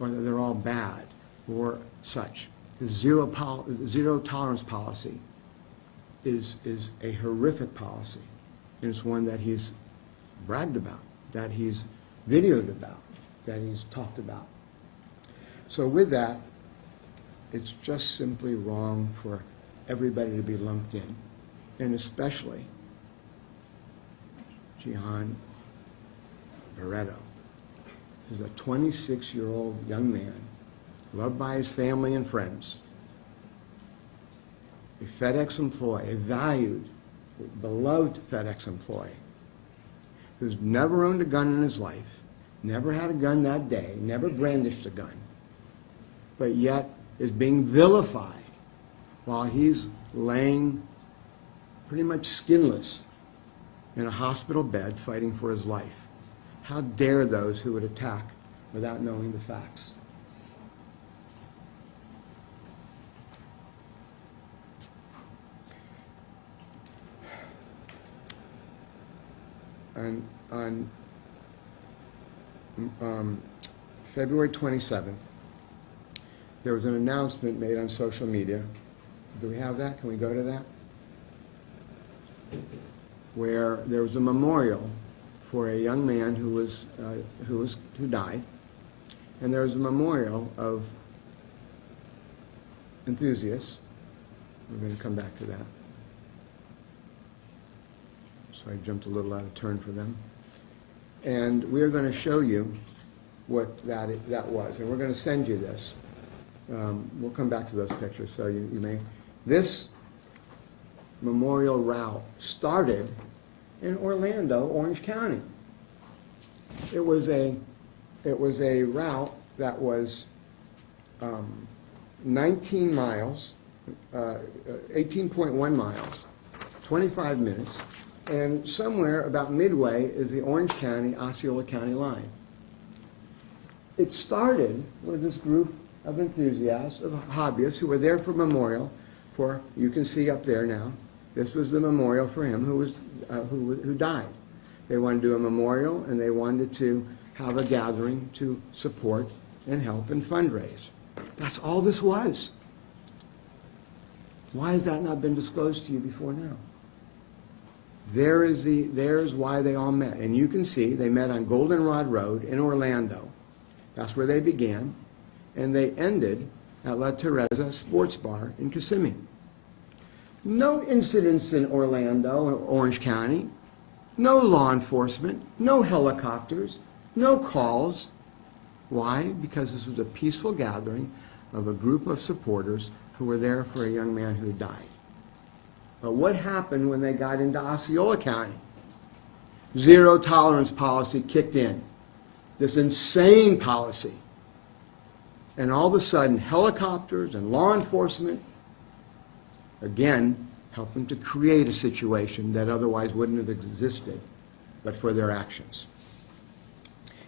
or that they're all bad, or such. The zero tolerance policy is a horrific policy. And it's one that he's bragged about, that he's videoed about, that he's talked about. So with that, it's just simply wrong for everybody to be lumped in, and especially Gian Barreto. This is a 26-year-old young man, loved by his family and friends, a FedEx employee, a valued, beloved FedEx employee, who's never owned a gun in his life, never had a gun that day, never brandished a gun, but yet is being vilified while he's laying pretty much skinless in a hospital bed fighting for his life. How dare those who would attack without knowing the facts? On February 27th, there was an announcement made on social media. Do we have that? Can we go to that? Where there was a memorial for a young man who died, and there was a memorial of enthusiasts. We're going to come back to that. So I jumped a little out of turn for them. And we are going to show you what that was. And we're going to send you this. We'll come back to those pictures. So you may. This memorial route started in Orlando, Orange County. It was a route that was 19 miles, 18.1 miles, 25 minutes. And somewhere about midway is the Orange County, Osceola County line. It started with this group of enthusiasts, of hobbyists who were there for memorial for, you can see up there now, this was the memorial for him who died. They wanted to do a memorial, and they wanted to have a gathering to support and help and fundraise. That's all this was. Why has that not been disclosed to you before now? There's why they all met. And you can see they met on Goldenrod Road in Orlando. That's where they began. And they ended at La Teresa Sports Bar in Kissimmee. No incidents in Orlando or Orange County. No law enforcement. No helicopters. No calls. Why? Because this was a peaceful gathering of a group of supporters who were there for a young man who died. But what happened when they got into Osceola County? Zero tolerance policy kicked in. This insane policy. And all of a sudden, helicopters and law enforcement, again, helping to create a situation that otherwise wouldn't have existed, but for their actions.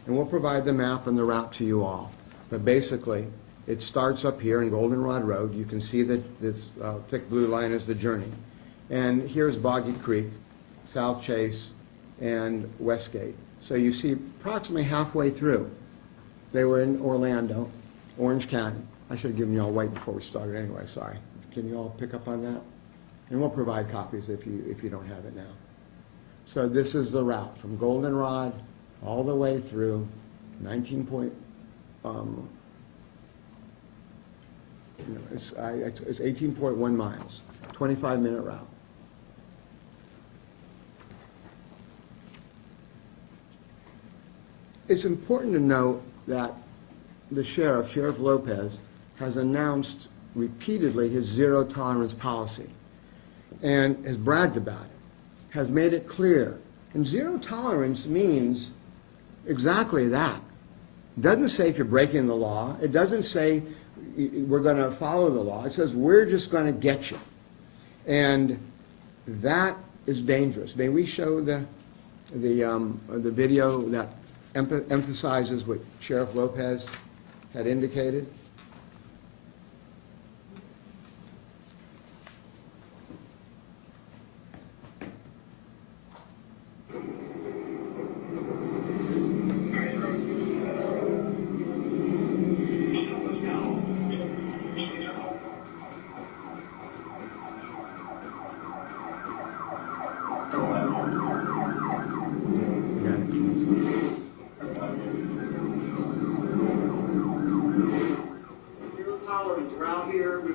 And we'll provide the map and the route to you all. But basically, it starts up here in Goldenrod Road. You can see that this thick blue line is the journey. And here's Boggy Creek, South Chase, and Westgate. So you see approximately halfway through. They were in Orlando, Orange County. I should have given you all white before we started anyway, sorry. Can you all pick up on that? And we'll provide copies if you don't have it now. So this is the route from Goldenrod all the way through 18.1 miles, 25-minute route. It's important to note that the Sheriff Lopez, has announced repeatedly his zero tolerance policy and has bragged about it, has made it clear. And zero tolerance means exactly that. It doesn't say if you're breaking the law. It doesn't say we're going to follow the law. It says we're just going to get you. And that is dangerous. May we show the video that emphasizes what Sheriff Lopez had indicated?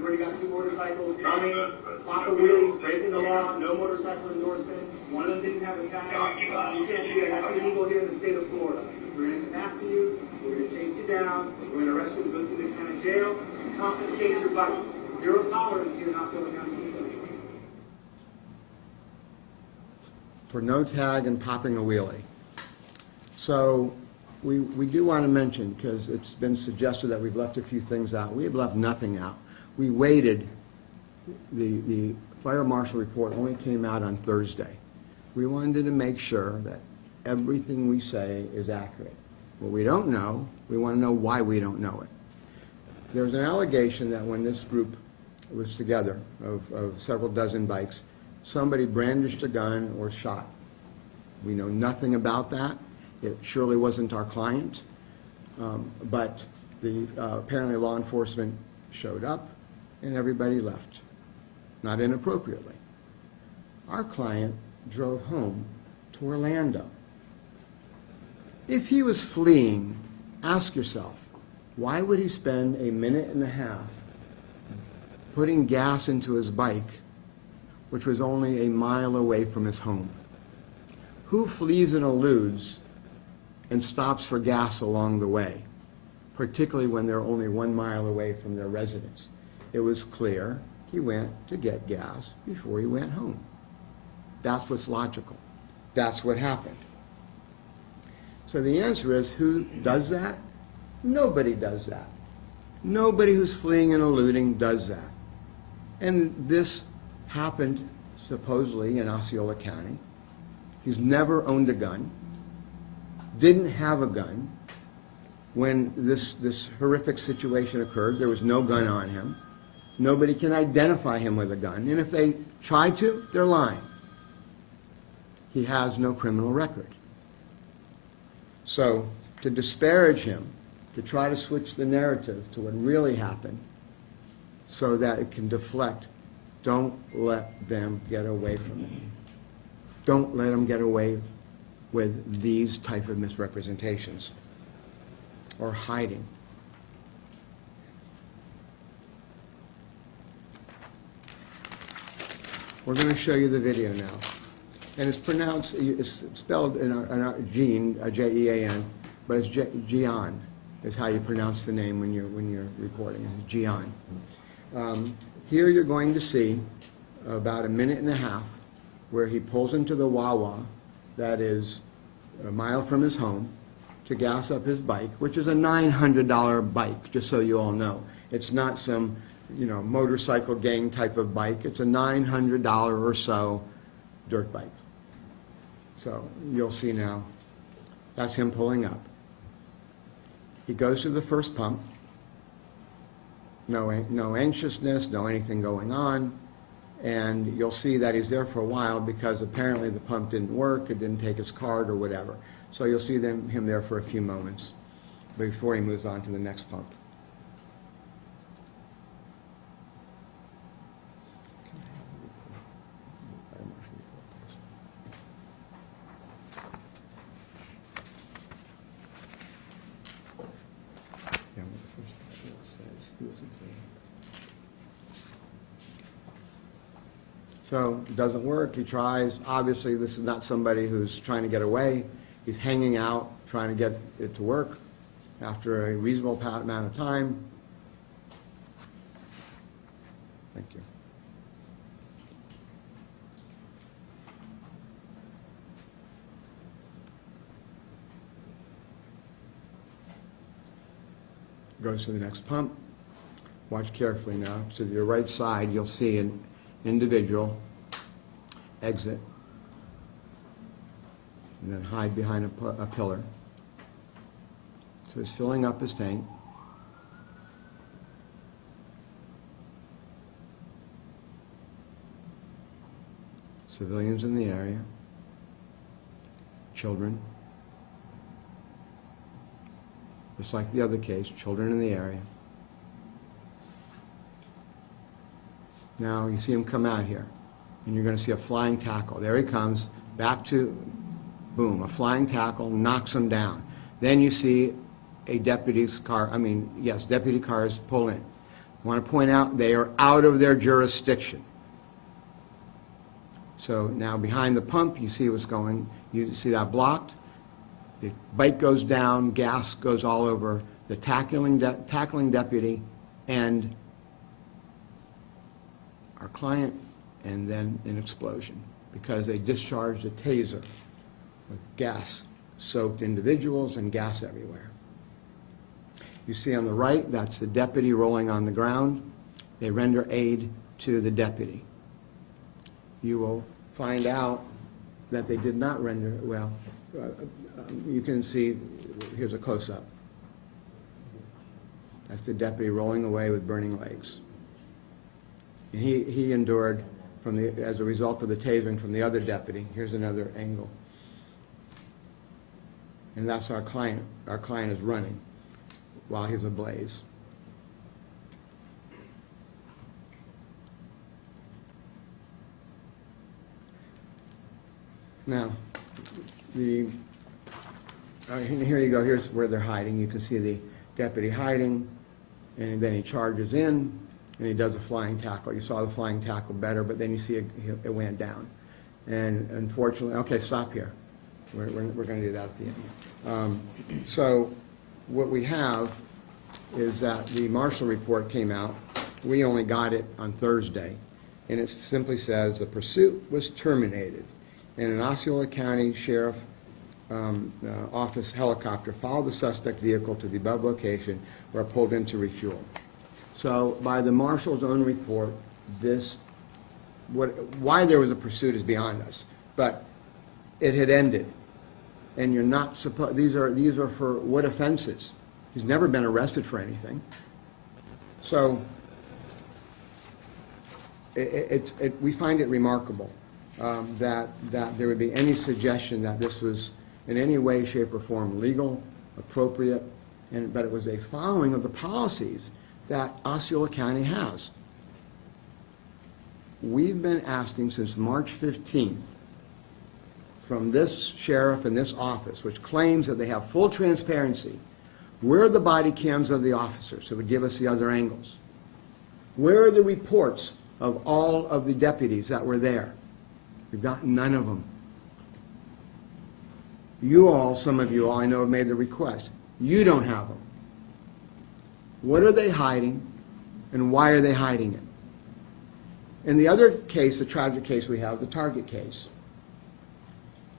where you got two motorcycles, running, flop of wheelies, breaking the law, no motorcycle endorsement. One of them didn't have a tag. You can't do that. That's illegal here in the state of Florida. We're going to come after you. We're going to chase you down. We're going to arrest you and go to the county jail. Confiscate your bike. Zero tolerance here in Osceola County. For no tag and popping a wheelie. So we do want to mention, because it's been suggested that we've left a few things out. We have left nothing out. We waited. The fire marshal report only came out on Thursday. We wanted to make sure that everything we say is accurate. What we don't know, we want to know why we don't know it. There's an allegation that when this group was together of several dozen bikes, somebody brandished a gun or shot. We know nothing about that. It surely wasn't our client, but apparently law enforcement showed up and everybody left, not inappropriately. Our client drove home to Orlando. If he was fleeing, ask yourself, why would he spend a minute and a half putting gas into his bike, which was only a mile away from his home? Who flees and eludes and stops for gas along the way, particularly when they're only 1 mile away from their residence? It was clear he went to get gas before he went home. That's what's logical. That's what happened. So the answer is, who does that? Nobody does that. Nobody who's fleeing and eluding does that. And this happened supposedly in Osceola County. He's never owned a gun, didn't have a gun. When this horrific situation occurred, there was no gun on him. Nobody can identify him with a gun, and if they try to, they're lying. He has no criminal record. So to disparage him, to try to switch the narrative to what really happened so that it can deflect, don't let them get away from it. Don't let them get away with these type of misrepresentations or hiding. We're going to show you the video now. And it's pronounced, it's spelled in our Jean, J-E-A-N, but it's Gian is how you pronounce the name when you're recording. It's Gian. Here you're going to see about a minute and a half where he pulls into the Wawa that is a mile from his home to gas up his bike, which is a $900 bike, just so you all know. It's not some, motorcycle gang type of bike. It's a $900 or so dirt bike. So you'll see now, that's him pulling up. He goes to the first pump. No anxiousness, no anything going on. And you'll see that he's there for a while because apparently the pump didn't work, it didn't take his card or whatever. So you'll see him there for a few moments before he moves on to the next pump. So it doesn't work, he tries. Obviously this is not somebody who's trying to get away. He's hanging out, trying to get it to work after a reasonable amount of time. Thank you. Goes to the next pump. Watch carefully now. To your right side, you'll see an individual exit and then hide behind a pillar. So he's filling up his tank. Civilians in the area, children, just like the other case, children in the area. Now you see him come out here, and you're going to see a flying tackle. There he comes, back to, boom, a flying tackle, knocks him down. Then you see a deputy's car, deputy cars pull in. I want to point out they are out of their jurisdiction. So now behind the pump, you see what's going, you see that blocked? The bike goes down, gas goes all over the tackling deputy and our client, and then an explosion because they discharged a taser with gas-soaked individuals and gas everywhere. You see on the right, that's the deputy rolling on the ground. They render aid to the deputy. You will find out that they did not render, well, you can see, here's a close-up. That's the deputy rolling away with burning legs. And he endured as a result of the tasering from the other deputy. Here's another angle. And that's our client. Our client is running while he's ablaze. Now, here you go. Here's where they're hiding. You can see the deputy hiding, and then he charges in, and he does a flying tackle. You saw the flying tackle better, but then you see it went down. And unfortunately, okay, stop here. We're going to do that at the end. So what we have is that the marshal report came out. We only got it on Thursday, and it simply says the pursuit was terminated, and an Osceola County Sheriff Office helicopter followed the suspect vehicle to the above location where it pulled in to refuel. So by the marshal's own report, why there was a pursuit is beyond us, but it had ended, and you're not supposed. These are for what offenses? He's never been arrested for anything. So we find it remarkable that there would be any suggestion that this was in any way, shape, or form legal, appropriate, but it was a following of the policies that Osceola County has. We've been asking since March 15th from this sheriff and this office, which claims that they have full transparency, where are the body cams of the officers that would give us the other angles? Where are the reports of all of the deputies that were there? We've got none of them. You all, some of you all, I know have made the request. You don't have them. What are they hiding, and why are they hiding it? In the other case, the tragic case we have, the Target case,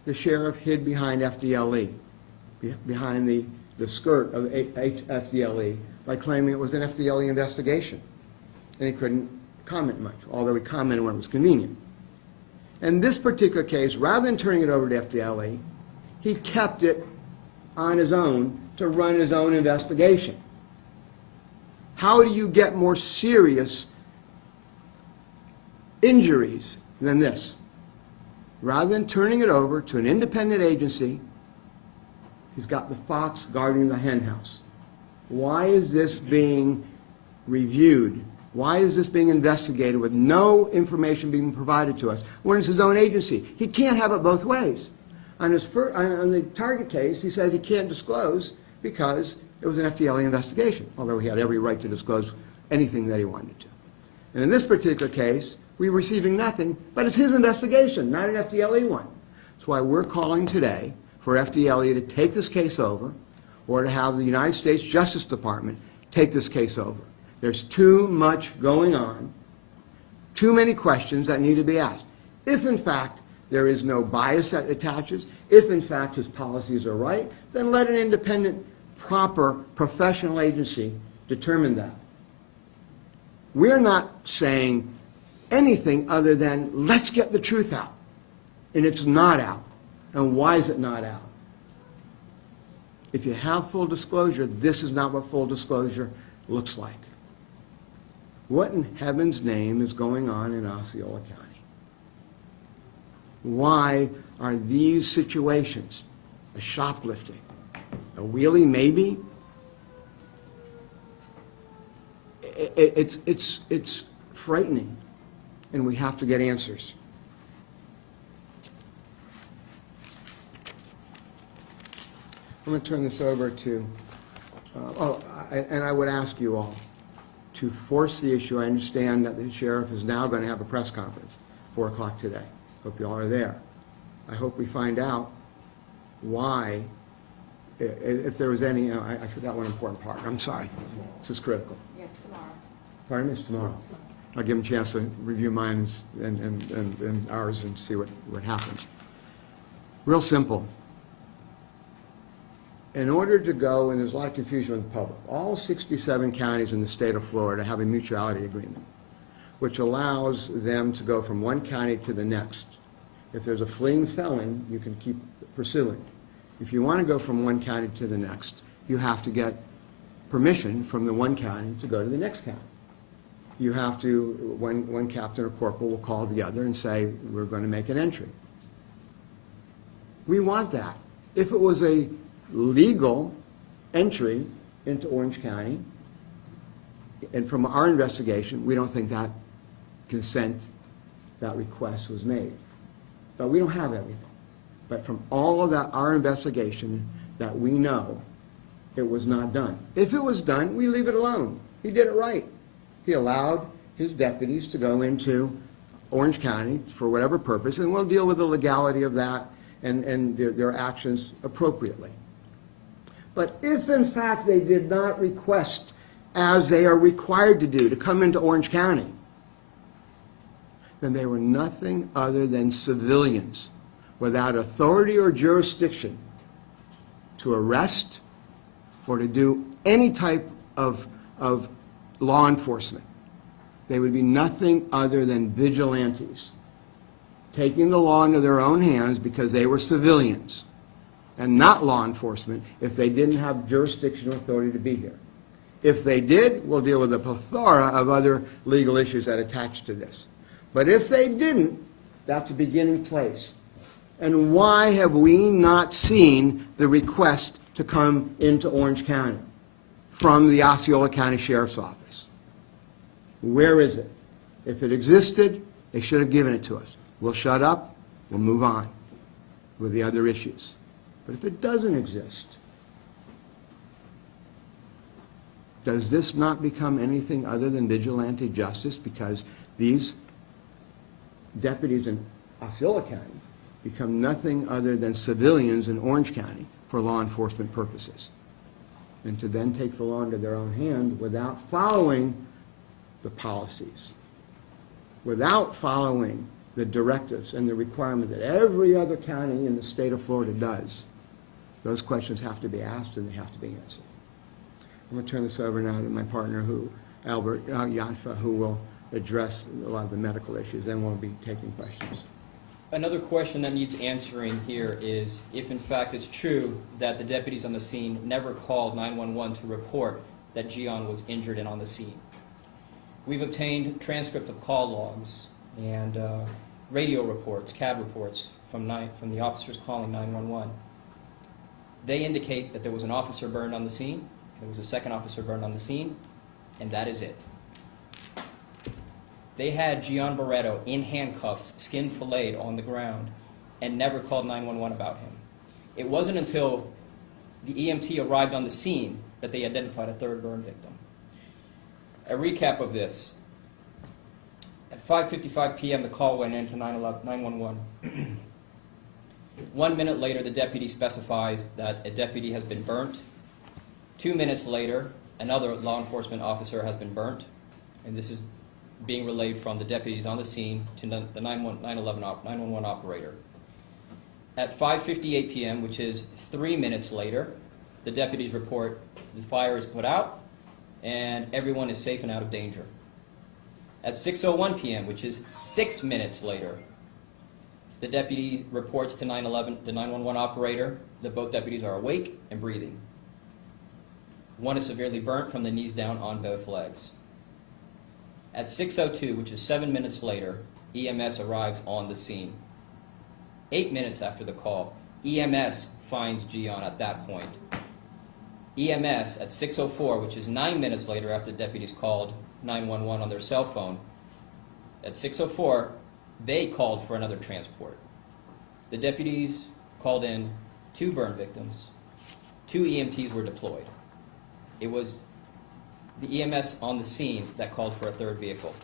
the sheriff hid behind FDLE, behind the skirt of FDLE, by claiming it was an FDLE investigation. And he couldn't comment much, although he commented when it was convenient. In this particular case, rather than turning it over to FDLE, he kept it on his own to run his own investigation. How do you get more serious injuries than this? Rather than turning it over to an independent agency, he's got the fox guarding the hen house. Why is this being reviewed? Why is this being investigated with no information being provided to us when it's his own agency? He can't have it both ways. On the Target case, he says he can't disclose because it was an FDLE investigation, although he had every right to disclose anything that he wanted to. And in this particular case, we're receiving nothing, but it's his investigation, not an FDLE one. That's why we're calling today for FDLE to take this case over, or to have the United States Justice Department take this case over. There's too much going on, too many questions that need to be asked. If, in fact, there is no bias that attaches, if, in fact, his policies are right, then let an independent, proper, professional agency determine that. We're not saying anything other than, let's get the truth out. And it's not out. And why is it not out? If you have full disclosure, this is not what full disclosure looks like. What in heaven's name is going on in Osceola County? Why are these situations, a shoplifting, a wheelie maybe? It's frightening, and we have to get answers. I'm going to turn this over to, and I would ask you all to force the issue. I understand that the sheriff is now going to have a press conference, 4 o'clock today. Hope you all are there. I hope we find out why, if there was any, I forgot one important part. I'm sorry. This is critical. Yes, tomorrow. Pardon me? It's tomorrow. I'll give them a chance to review mine and ours and see what happens. Real simple. In order to go, and there's a lot of confusion with the public, all 67 counties in the state of Florida have a mutuality agreement, which allows them to go from one county to the next. If there's a fleeing felon, you can keep pursuing. If you want to go from one county to the next, you have to get permission from the one county to go to the next county. You have to, one captain or corporal will call the other and say, we're going to make an entry. We want that. If it was a legal entry into Orange County, and from our investigation, we don't think that consent, that request was made. But we don't have everything. But from all of that, our investigation, that we know, it was not done. If it was done, we leave it alone. He did it right. He allowed his deputies to go into Orange County for whatever purpose, and we'll deal with the legality of that and their actions appropriately. But if, in fact, they did not request, as they are required to do, to come into Orange County, then they were nothing other than civilians without authority or jurisdiction to arrest or to do any type of law enforcement. They would be nothing other than vigilantes, taking the law into their own hands because they were civilians and not law enforcement if they didn't have jurisdictional authority to be here. If they did, we'll deal with a plethora of other legal issues that attach to this. But if they didn't, that's a beginning place. And why have we not seen the request to come into Orange County from the Osceola County Sheriff's Office? Where is it? If it existed, they should have given it to us. We'll shut up, we'll move on with the other issues. But if it doesn't exist, does this not become anything other than vigilante justice because these deputies in Osceola County become nothing other than civilians in Orange County for law enforcement purposes? And to then take the law into their own hand without following the policies, without following the directives and the requirement that every other county in the state of Florida does, those questions have to be asked and they have to be answered. I'm going to turn this over now to my partner, Albert Yanfa, who will address a lot of the medical issues. Then we'll be taking questions. Another question that needs answering here is if in fact it's true that the deputies on the scene never called 911 to report that Gian was injured and on the scene. We've obtained transcript of call logs and radio reports, CAD reports from the officers calling 911. They indicate that there was an officer burned on the scene, there was a second officer burned on the scene, and that is it. They had Gian Barreto in handcuffs, skin filleted on the ground, and never called 911 about him. It wasn't until the EMT arrived on the scene that they identified a third burn victim. A recap of this. At 5:55 p.m., the call went into 911. 1 minute later, the deputy specifies that a deputy has been burnt. 2 minutes later, another law enforcement officer has been burnt, and this is being relayed from the deputies on the scene to the 911 operator. At 5:58 p.m., which is 3 minutes later, the deputies report the fire is put out and everyone is safe and out of danger. At 6:01 p.m., which is 6 minutes later, the deputy reports to the 911 operator that both deputies are awake and breathing. One is severely burnt from the knees down on both legs. At 6:02, which is 7 minutes later, EMS arrives on the scene. 8 minutes after the call, EMS finds Gian at that point. EMS at 6:04, which is 9 minutes later after the deputies called 911 on their cell phone, at 6:04, they called for another transport. The deputies called in 2 burn victims. 2 EMTs were deployed. It was the EMS on the scene that called for a third vehicle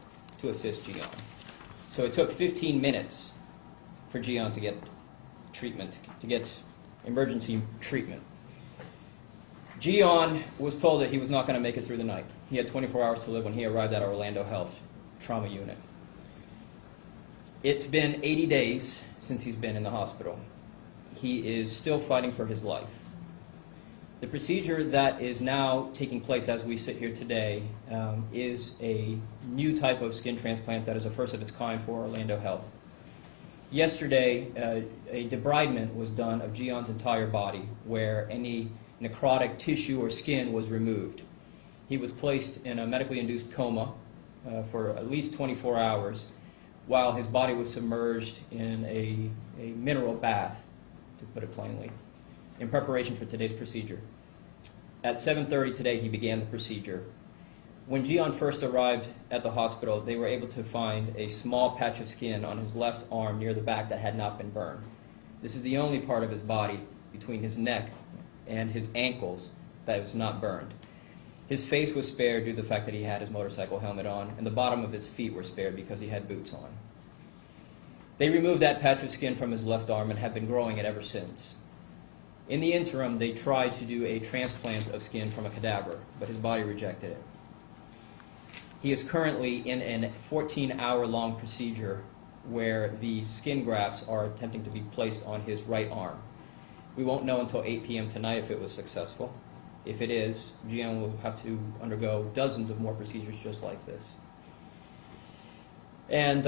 to assist Gian. So it took 15 minutes for Gian to get treatment, to get emergency treatment. Gian was told that he was not going to make it through the night. He had 24 hours to live when he arrived at our Orlando Health Trauma Unit. It's been 80 days since he's been in the hospital. He is still fighting for his life. The procedure that is now taking place as we sit here today is a new type of skin transplant that is a first of its kind for Orlando Health. Yesterday, a debridement was done of Gion's entire body where any necrotic tissue or skin was removed. He was placed in a medically induced coma for at least 24 hours while his body was submerged in a mineral bath, to put it plainly, in preparation for today's procedure. At 7:30 today, he began the procedure. When Gian first arrived at the hospital, they were able to find a small patch of skin on his left arm near the back that had not been burned. This is the only part of his body between his neck and his ankles that was not burned. His face was spared due to the fact that he had his motorcycle helmet on, and the bottom of his feet were spared because he had boots on. They removed that patch of skin from his left arm and have been growing it ever since. In the interim, they tried to do a transplant of skin from a cadaver, but his body rejected it. He is currently in a 14-hour-long procedure where the skin grafts are attempting to be placed on his right arm. We won't know until 8 p.m. tonight if it was successful. If it is, Gian will have to undergo dozens of more procedures just like this. And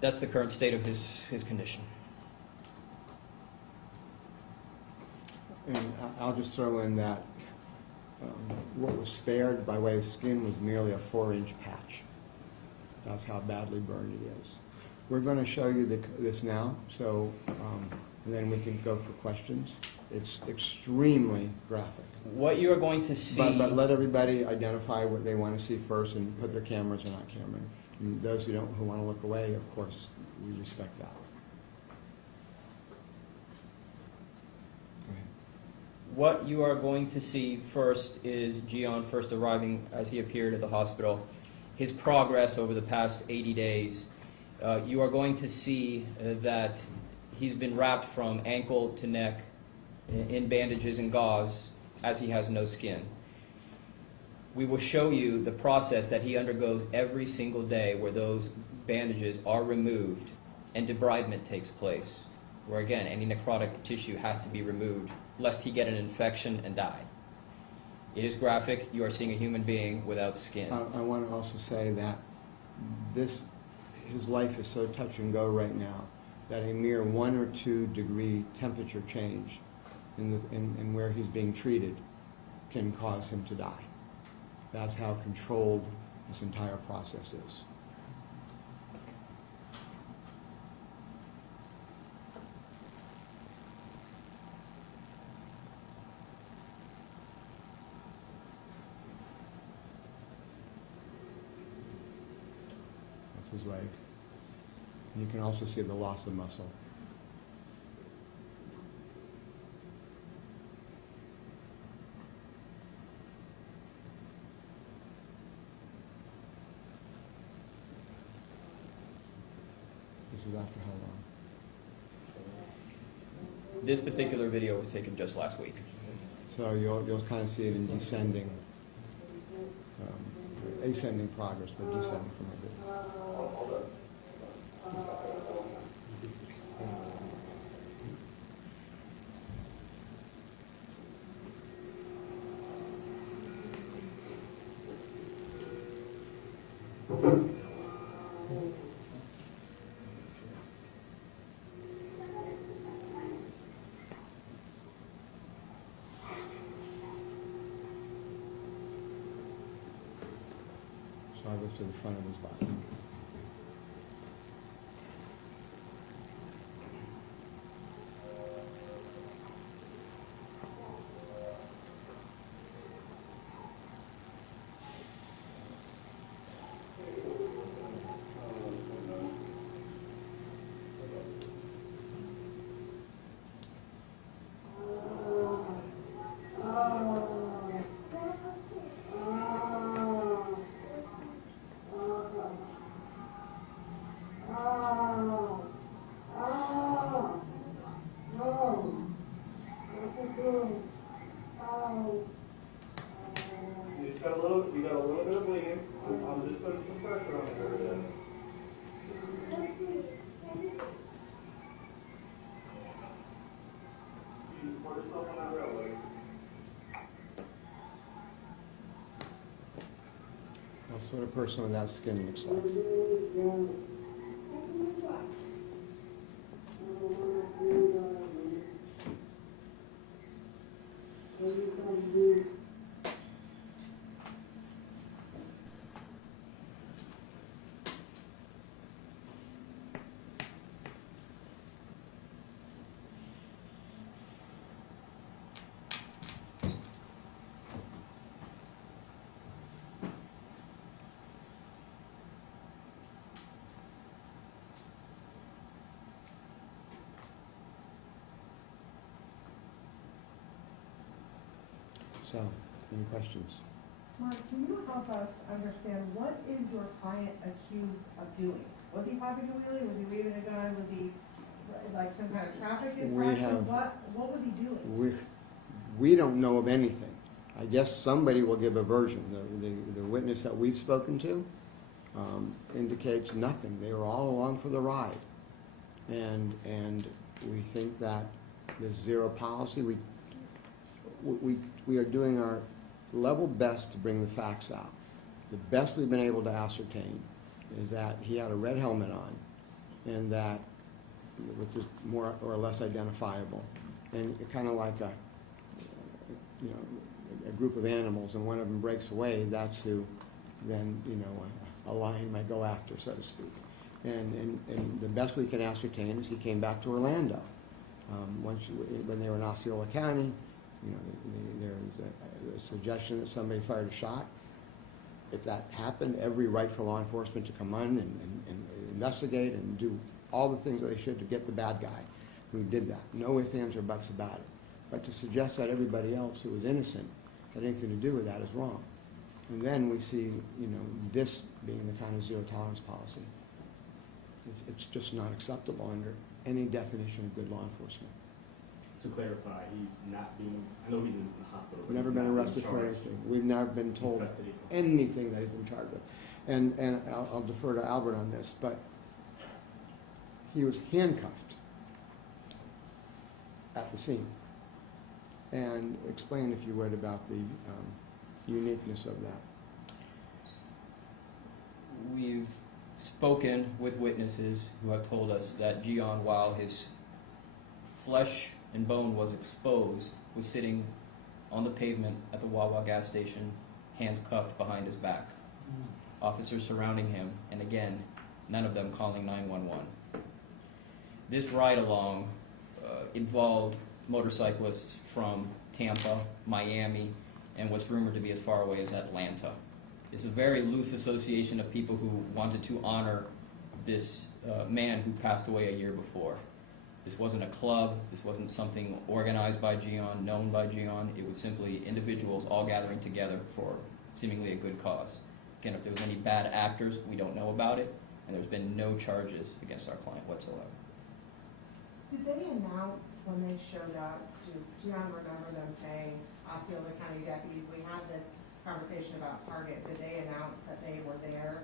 that's the current state of his condition. And I'll just throw in that what was spared by way of skin was merely a 4-inch patch. That's how badly burned it is. We're going to show you this now, so and then we can go for questions. It's extremely graphic. What you are going to see... But let everybody identify what they want to see first and put their cameras or not camera. And those who want to look away, of course, we respect that. What you are going to see first is Gian first arriving as he appeared at the hospital, his progress over the past 80 days. You are going to see that he's been wrapped from ankle to neck in bandages and gauze as he has no skin. We will show you the process that he undergoes every single day where those bandages are removed and debridement takes place, where again, any necrotic tissue has to be removed lest he get an infection and die. It is graphic. You are seeing a human being without skin. I want to also say that his life is so touch and go right now that a mere 1 or 2 degree temperature change in where he's being treated can cause him to die. That's how controlled this entire process is. That's his leg. And you can also see the loss of muscle. This is after how long? This particular video was taken just last week. So you'll kind of see it in descending, ascending progress, but descending from a bit. So I go to the front of his body. a little bit of bleeding. I'm just putting some pressure on it over there. You support yourself on that railway. That's what a person without skin looks like. So, any questions? Mark, can you help us understand what is your client accused of doing? Was he popping a wheelie? Was he waving a gun? Was he like some kind of traffic infraction? What was he doing? We don't know of anything. I guess somebody will give a version. The witness that we've spoken to indicates nothing. They were all along for the ride. And we think that this zero policy, we are doing our level best to bring the facts out. The best we've been able to ascertain is that he had a red helmet on, and that, which is more or less identifiable, and kind of like a group of animals, and one of them breaks away. That's who then a lion might go after, so to speak. And the best we can ascertain is he came back to Orlando. When they were in Osceola County, there was a suggestion that somebody fired a shot. If that happened, every right for law enforcement to come on and investigate and do all the things that they should to get the bad guy who did that. No ifs, ands, or buts about it. But to suggest that everybody else who was innocent had anything to do with that is wrong. And then we see, this being the kind of zero tolerance policy. It's just not acceptable under any definition of good law enforcement. To clarify, he's not being, I know he's in the hospital. But Never been arrested for anything. We've never been told anything that he's been charged with. And I'll defer to Albert on this, but he was handcuffed at the scene. And explain, if you would, about the uniqueness of that. We've spoken with witnesses who have told us that Gian, while his flesh and bone was exposed, was sitting on the pavement at the Wawa gas station, hands cuffed behind his back. Officers surrounding him, and again, none of them calling 911. This ride-along involved motorcyclists from Tampa, Miami, and what's rumored to be as far away as Atlanta. It's a very loose association of people who wanted to honor this man who passed away a year before. This wasn't a club. This wasn't something organized by Gian, known by Gian. It was simply individuals all gathering together for seemingly a good cause. Again, if there was any bad actors, we don't know about it, and there's been no charges against our client whatsoever. Did they announce when they showed up? Does Gian remember them saying, Osceola County deputies, we had this conversation about Target. Did they announce that they were there?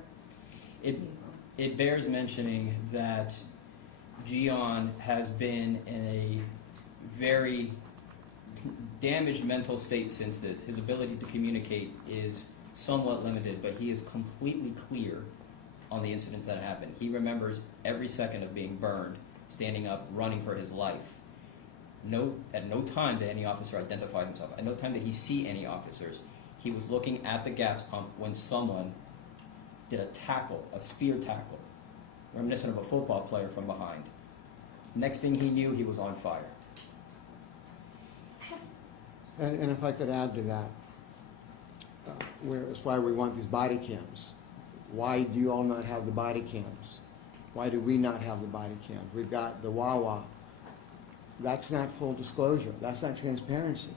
It bears mentioning that Gian has been in a very damaged mental state since this. His ability to communicate is somewhat limited, but he is completely clear on the incidents that happened. He remembers every second of being burned, standing up, running for his life. At no time did any officer identify himself. At no time did he see any officers. He was looking at the gas pump when someone did a tackle, a spear tackle, reminiscent of a football player from behind. Next thing he knew, he was on fire. And if I could add to that, that's why we want these body cams. Why do you all not have the body cams? Why do we not have the body cams? We've got the Wawa. That's not full disclosure. That's not transparency.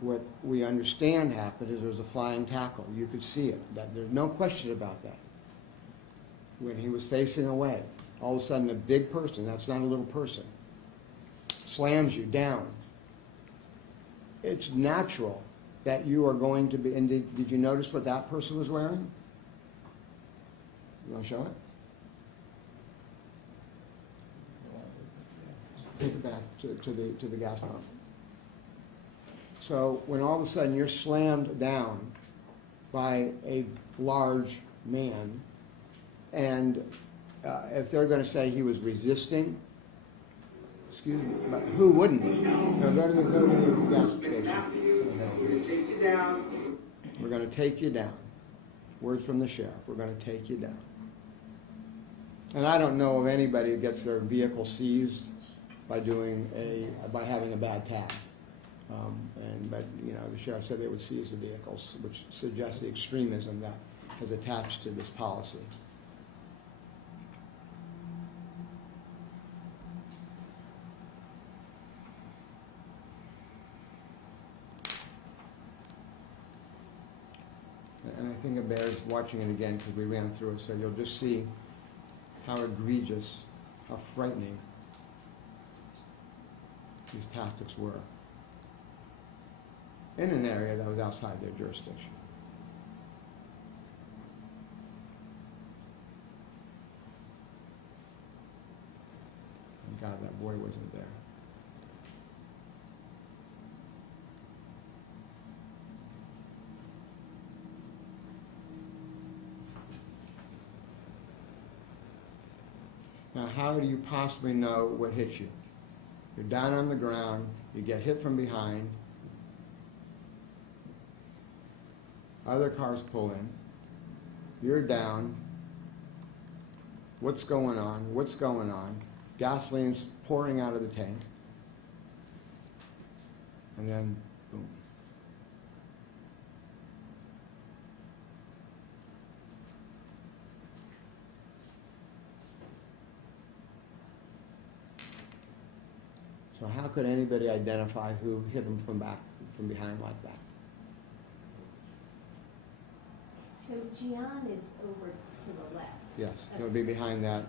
What we understand happened is there was a flying tackle. You could see it. There's no question about that. When he was facing away, all of a sudden a big person, that's not a little person, slams you down. It's natural that you are going to be, and did you notice what that person was wearing? You want to show it? Take it back to the gas pump. So when all of a sudden you're slammed down by a large man, and if they're going to say he was resisting, excuse me, but who wouldn't? No, go to the gas station. We're going to chase you down. We're going to take you down. Words from the sheriff. We're going to take you down. And I don't know of anybody who gets their vehicle seized by having a bad tag. But you know, the sheriff said they would seize the vehicles, which suggests the extremism that is attached to this policy. And I think it bears watching it again because we ran through it, so you'll just see how egregious, how frightening these tactics were in an area that was outside their jurisdiction. Thank God that boy wasn't there. Now, how do you possibly know what hit you? You're down on the ground, you get hit from behind, other cars pull in, you're down, what's going on, what's going on? Gasoline's pouring out of the tank, and then boom. So how could anybody identify who hit him from behind like that? So Gian is over to the left. Yes, he'll be behind that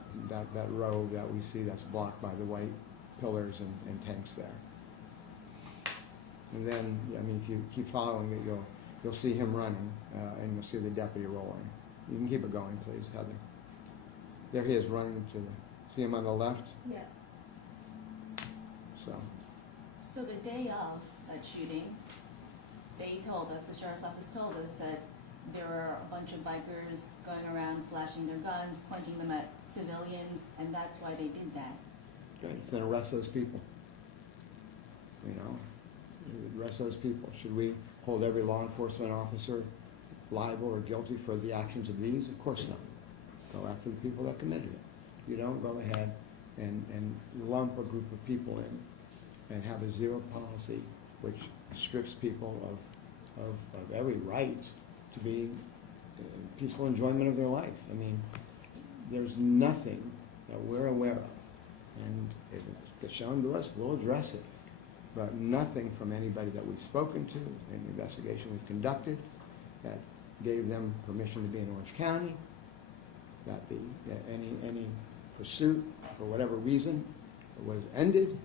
row that we see that's blocked by the white pillars and tanks there. And then, I mean, if you keep following it, you'll see him running, and you'll see the deputy rolling. You can keep it going, please, Heather. There he is running to the. See him on the left? Yeah. So the day of that shooting, they told us, the sheriff's office told us that there were a bunch of bikers going around flashing their guns, pointing them at civilians, and that's why they did that. Okay, then arrest those people. You know, arrest those people. Should we hold every law enforcement officer liable or guilty for the actions of these? Of course not. Go after the people that committed it. You don't go ahead and lump a group of people in and have a zero policy which strips people of every right to be in peaceful enjoyment of their life. I mean, there's nothing that we're aware of, and if it gets shown to us, we'll address it. But nothing from anybody that we've spoken to in the investigation we've conducted that gave them permission to be in Orange County, that any pursuit, for whatever reason, was ended,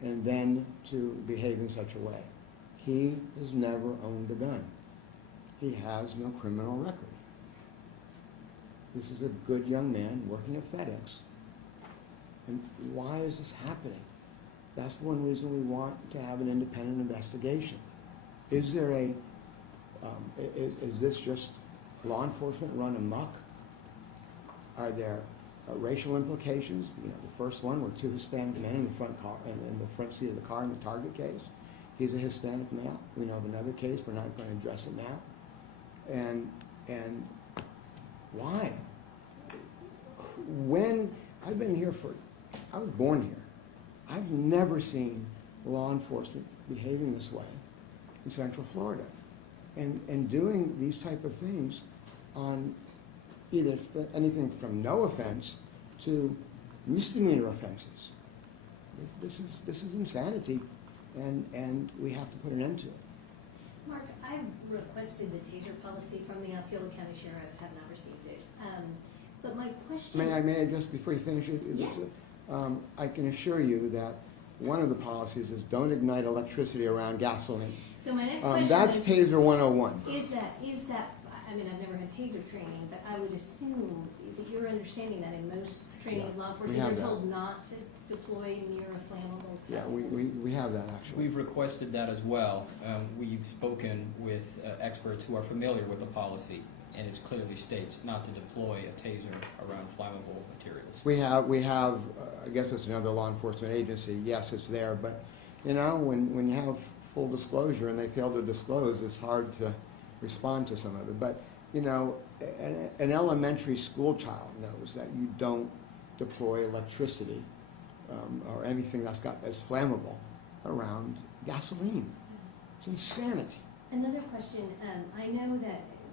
and then to behave in such a way. He has never owned a gun. He has no criminal record. This is a good young man working at FedEx. And why is this happening? That's one reason we want to have an independent investigation. Is there is this just law enforcement run amok? Are there racial implications? You know, the first one were two Hispanic men in the front car, in the front seat of the car in the Target case. He's a Hispanic male. We know of another case. We're not going to address it now. And why? When I've been here I was born here. I've never seen law enforcement behaving this way in Central Florida, and doing these type of things on either anything from no offense to misdemeanor offenses. This is insanity, and we have to put an end to it. Mark, I requested the taser policy from the Osceola County Sheriff, have not received it. But my question... May I just, before you finish it? Yeah. I can assure you that one of the policies is don't ignite electricity around gasoline. So my next question That's is, Taser 101. is that, I mean, I've never had taser training, but I would assume, is it your understanding that in most training of law we enforcement, have they're that. told not to deploy near a flammable Yeah, substance? we have that actually. We've requested that as well. We've spoken with experts who are familiar with the policy, and it clearly states not to deploy a taser around flammable materials. We have, I guess it's another law enforcement agency, yes, it's there, but, you know, when you have full disclosure and they fail to disclose, it's hard to respond to some of it. But, you know, an elementary school child knows that you don't deploy electricity or anything that's flammable around gasoline. It's insanity. Another question, I know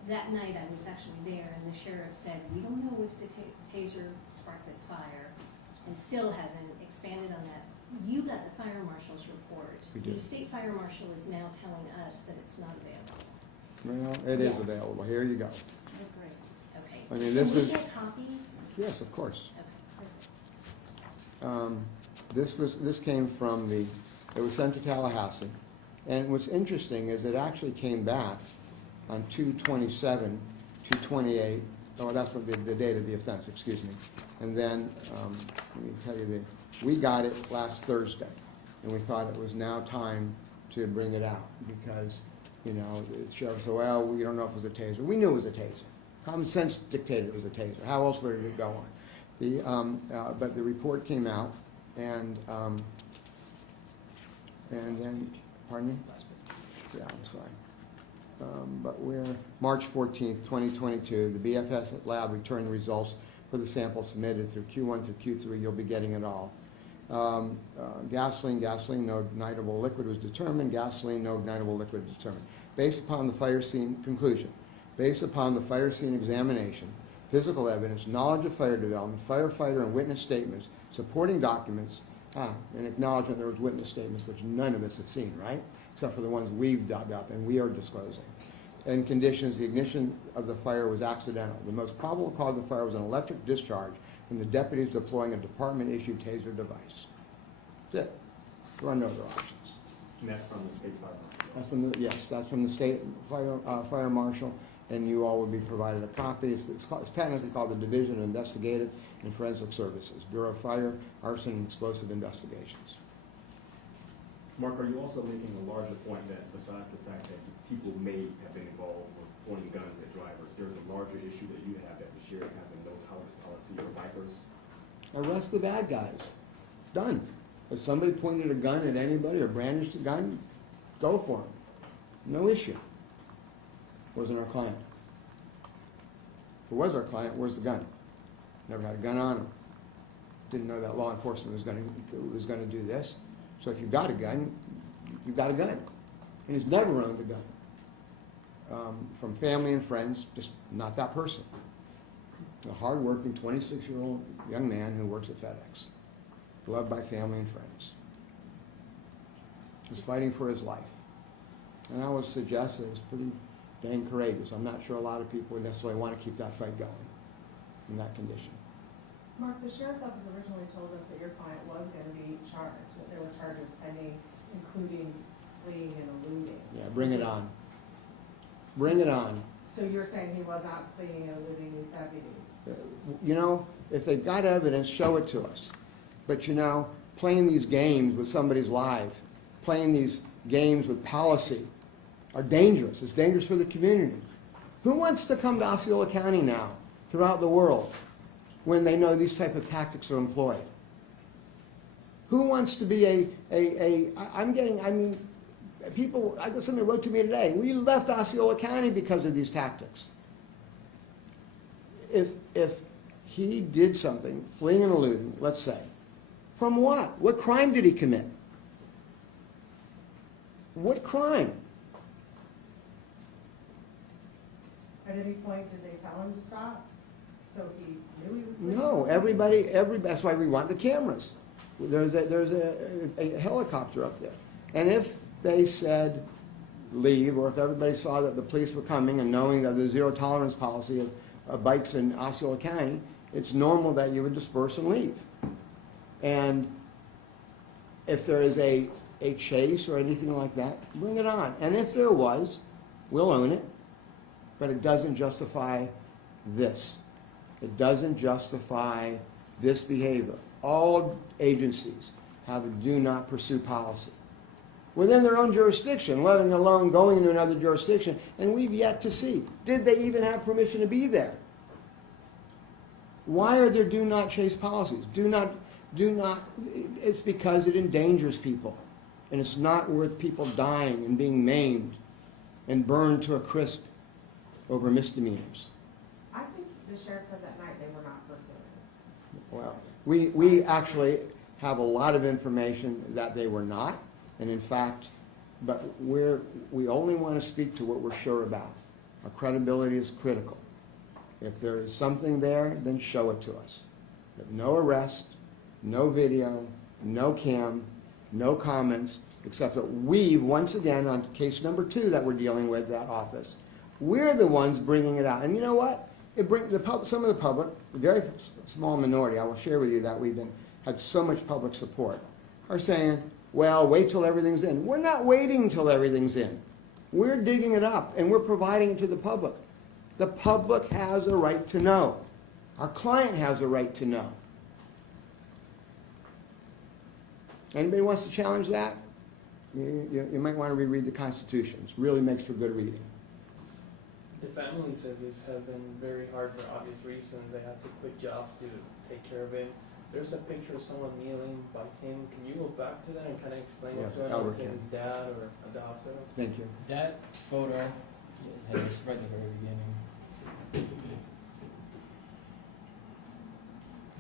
that night I was actually there and the sheriff said, we don't know if the taser sparked this fire, and still hasn't expanded on that. You got the fire marshal's report. We did. The state fire marshal is now telling us that it's not available. Well, it is Yes. available. Here you go. Oh, great, okay. I mean, this Can we is- get copies? Yes, of course. Okay, perfect. This came from it was sent to Tallahassee. And what's interesting is it actually came back on 2/27, 2/28. Oh, that's what the date of the offense, excuse me. And then, let me tell you, we got it last Thursday. And we thought it was now time to bring it out because, you know, the sheriff said, well, we don't know if it was a taser. We knew it was a taser. Common sense dictated it was a taser. How else would it go on? But the report came out, and then, pardon me? Yeah, I'm sorry. But we're March 14th, 2022. The BFS lab returned the results for the sample submitted through Q1 through Q3. You'll be getting it all. Gasoline, no ignitable liquid was determined. Gasoline, no ignitable liquid determined. Based upon the fire scene conclusion, based upon the fire scene examination, physical evidence, knowledge of fire development, firefighter and witness statements, supporting documents, and acknowledgement there was witness statements, which none of us have seen, right? Except for the ones we've dug up and we are disclosing. And conditions, the ignition of the fire was accidental. The most probable cause of the fire was an electric discharge from the deputies deploying a department-issued taser device. That's it. There are no other options. And that's from the state fire marshal. That's from the state fire marshal, and you all will be provided a copy. It's technically called the Division of Investigative and Forensic Services, Bureau of Fire, Arson, and Explosive Investigations. Mark, are you also making a larger point that besides the fact that people may have been involved with pointing guns at drivers, there's a larger issue that you have that the sheriff has a no-tolerance policy for bikers? Arrest the bad guys. Done. If somebody pointed a gun at anybody or brandished a gun, go for them. No issue. Wasn't our client. If it was our client, where's the gun? Never had a gun on him. Didn't know that law enforcement was going to do this. So if you've got a gun, you've got a gun. And he's never owned a gun. From family and friends, just not that person. A hard-working 26-year-old young man who works at FedEx. Loved by family and friends. Was fighting for his life. And I would suggest that it was pretty dang courageous. I'm not sure a lot of people would necessarily want to keep that fight going in that condition. Mark, the sheriff's office originally told us that your client was going to be charged, that there were charges pending, including fleeing and eluding. Yeah, bring it on. Bring it on. So you're saying he was out fleeing and eluding these deputies? You know, if they've got evidence, show it to us. But you know, playing these games with somebody's life, playing these games with policy are dangerous. It's dangerous for the community. Who wants to come to Osceola County now, throughout the world, when they know these type of tactics are employed? Who wants to be people, somebody wrote to me today, we left Osceola County because of these tactics. If he did something, fleeing and eluding, let's say, from what? What crime did he commit? What crime? At any point, did they tell him to stop? So he knew he was fleeing? No, everybody, that's why we want the cameras. There's a helicopter up there. And if they said leave, or if everybody saw that the police were coming and knowing of the zero tolerance policy of bikes in Osceola County, it's normal that you would disperse and leave. And if there is a a chase or anything like that, bring it on. And if there was, we'll own it, but it doesn't justify this. It doesn't justify this behavior. All agencies have a do not pursue policy within their own jurisdiction, letting alone going into another jurisdiction, and we've yet to see. Did they even have permission to be there? Why are there do not chase policies? Do not, it's because it endangers people, and it's not worth people dying and being maimed and burned to a crisp over misdemeanors. I think the sheriff said that night they were not pursuing. Well, we actually have a lot of information that they were not, and in fact, but we only want to speak to what we're sure about. Our credibility is critical. If there is something there, then show it to us. But no arrest, no video, no cam, no comments, except that we, once again, on case number 2 that we're dealing with, that office, we're the ones bringing it out. And you know what? Some of the public, a very small minority, I will share with you that had so much public support, are saying, well, wait till everything's in. We're not waiting till everything's in. We're digging it up, and we're providing it to the public. The public has a right to know. Our client has a right to know. Anybody wants to challenge that? You might want to reread the Constitution. It really makes for good reading. The family says this has been very hard for obvious reasons. They have to quit jobs to take care of him. There's a picture of someone kneeling by him. Can you go back to that and kind of explain what's going on with his dad or at the hospital? Thank you. That photo has right in the very beginning.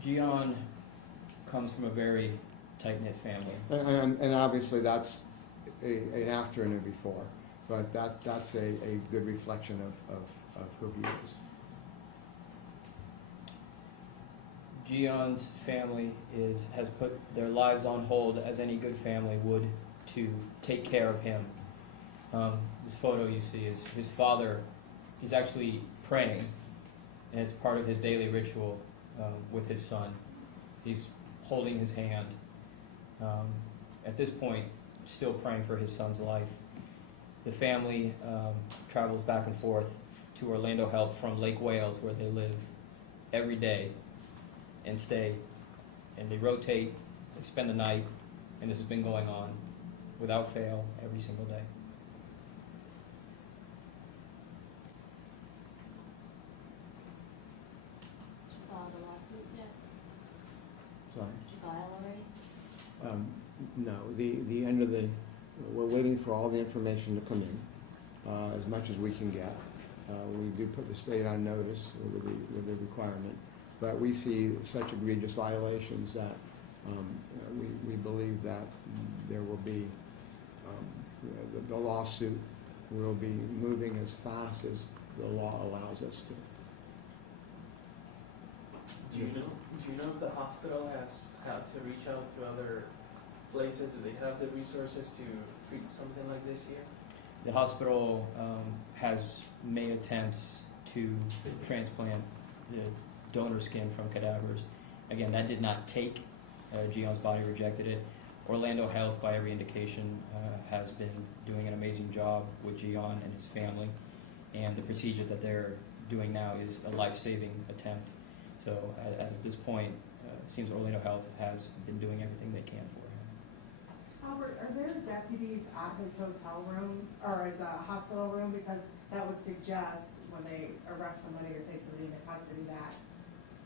Gian comes from a very tight-knit family. And obviously that's an after and a before, but that's a good reflection of who he is. Gion's family has put their lives on hold, as any good family would, to take care of him. This photo you see is his father. He's actually praying, and it's part of his daily ritual with his son. He's holding his hand. At this point, still praying for his son's life. The family travels back and forth to Orlando Health from Lake Wales, where they live, every day and stay. And they rotate, they spend the night, and this has been going on without fail every single day. Did you file the lawsuit yet? Sorry. Did you file already? No, the end of we're waiting for all the information to come in, as much as we can get. We do put the state on notice with the requirement, but we see such egregious violations that we believe that there will be, the lawsuit will be moving as fast as the law allows us to. Do you know if the hospital has had to reach out to other places? Do they have the resources to treat something like this here? The hospital has made attempts to transplant the donor skin from cadavers. Again, that did not take. Gion's body rejected it. Orlando Health, by every indication, has been doing an amazing job with Gian and his family. And the procedure that they're doing now is a life-saving attempt. So at this point, it seems Orlando Health has been doing everything they can for him. Albert, are there deputies at his hotel room or his hospital room? Because that would suggest when they arrest somebody or take somebody into custody that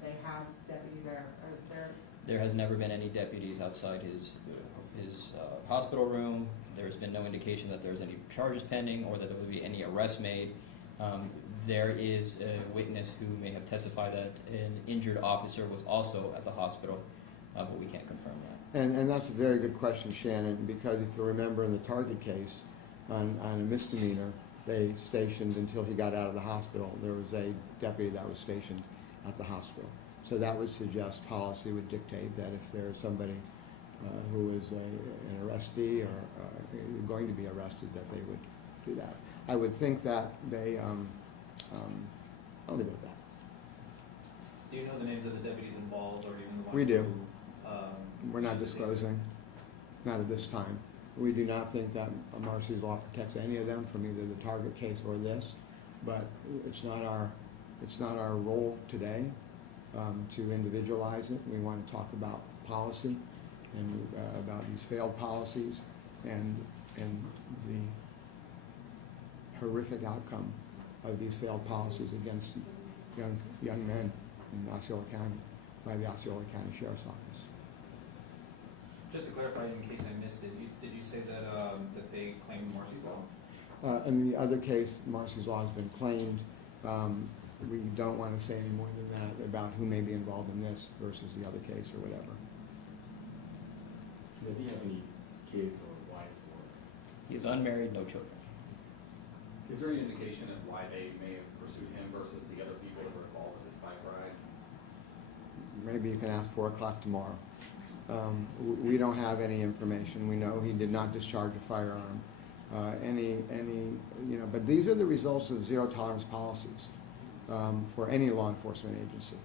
they have deputies there. There has never been any deputies outside his hospital room. There's been no indication that there's any charges pending or that there would be any arrests made. There is a witness who may have testified that an injured officer was also at the hospital, but we can't confirm that. And that's a very good question, Shannon, because if you remember in the Target case, on a misdemeanor, they stationed until he got out of the hospital. There was a deputy that was stationed at the hospital. So that would suggest policy would dictate that if there's somebody who is an arrestee or going to be arrested, that they would do that. I would think that they, I'll leave it at that. Do you know the names of the deputies involved or even the ones We do. who, We're not disclosing, not at this time. We do not think that Marcy's law protects any of them from either the Target case or this, but it's not our role today to individualize it. We want to talk about policy and about these failed policies and the horrific outcome of these failed policies against young men in Osceola County by the Osceola County Sheriff's Office. Just to clarify, in case I missed it, did you say that that they claimed Marcy's law? In the other case, Marcy's law has been claimed. We don't want to say any more than that about who may be involved in this versus the other case or whatever. Does he have any kids or wife or? He is unmarried, no children. Is there any indication of why they may have pursued him versus the other people that were involved with this bike ride? Maybe you can ask 4 o'clock tomorrow. We don't have any information. We know he did not discharge a firearm. But these are the results of zero tolerance policies for any law enforcement agency.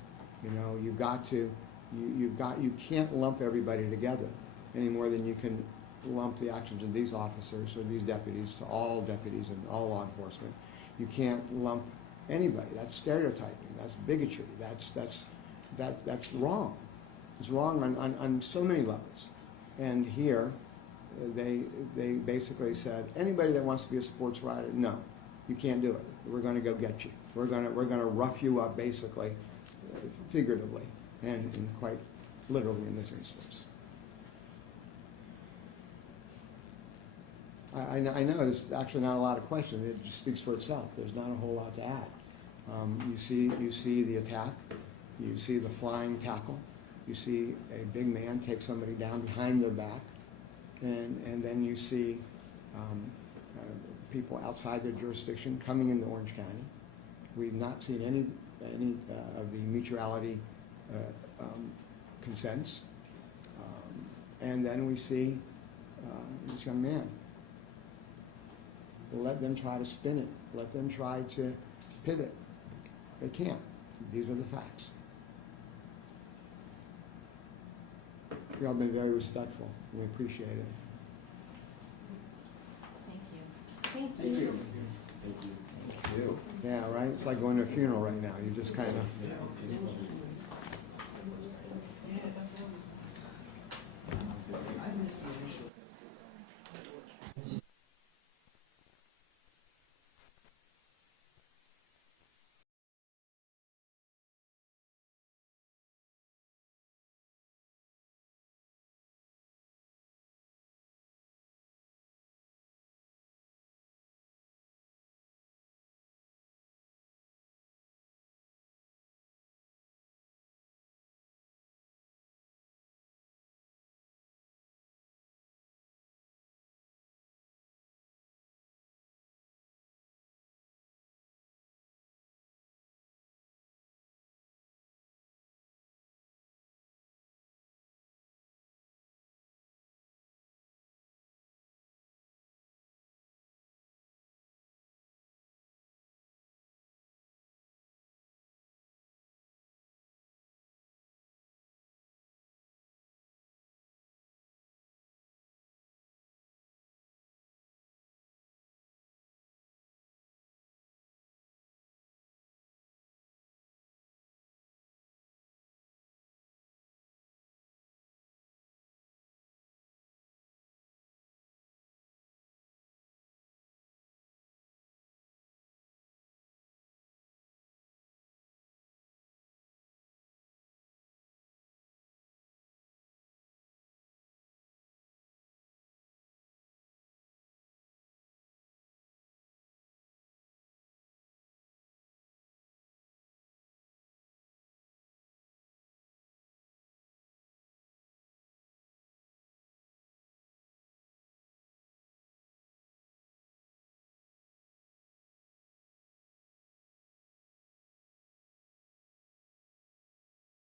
You know, you can't lump everybody together any more than you can lump the actions of these officers or these deputies to all deputies and all law enforcement. You can't lump anybody. That's stereotyping. That's bigotry. That's wrong. It's wrong on so many levels. And here, they basically said, anybody that wants to be a sports rider, no, you can't do it. We're going to go get you. We're going to rough you up, basically, figuratively, and quite literally in this instance. I know there's actually not a lot of questions. It just speaks for itself. There's not a whole lot to add. You see the attack. You see the flying tackle. You see a big man take somebody down behind their back. And then you see people outside their jurisdiction coming into Orange County. We've not seen any of the mutuality consents. And then we see this young man. Let them try to spin it. Let them try to pivot. They can't. These are the facts. You all been very respectful. We appreciate it. Thank you. Thank you. Thank you. Yeah, right? It's like going to a funeral right now. You just kind of...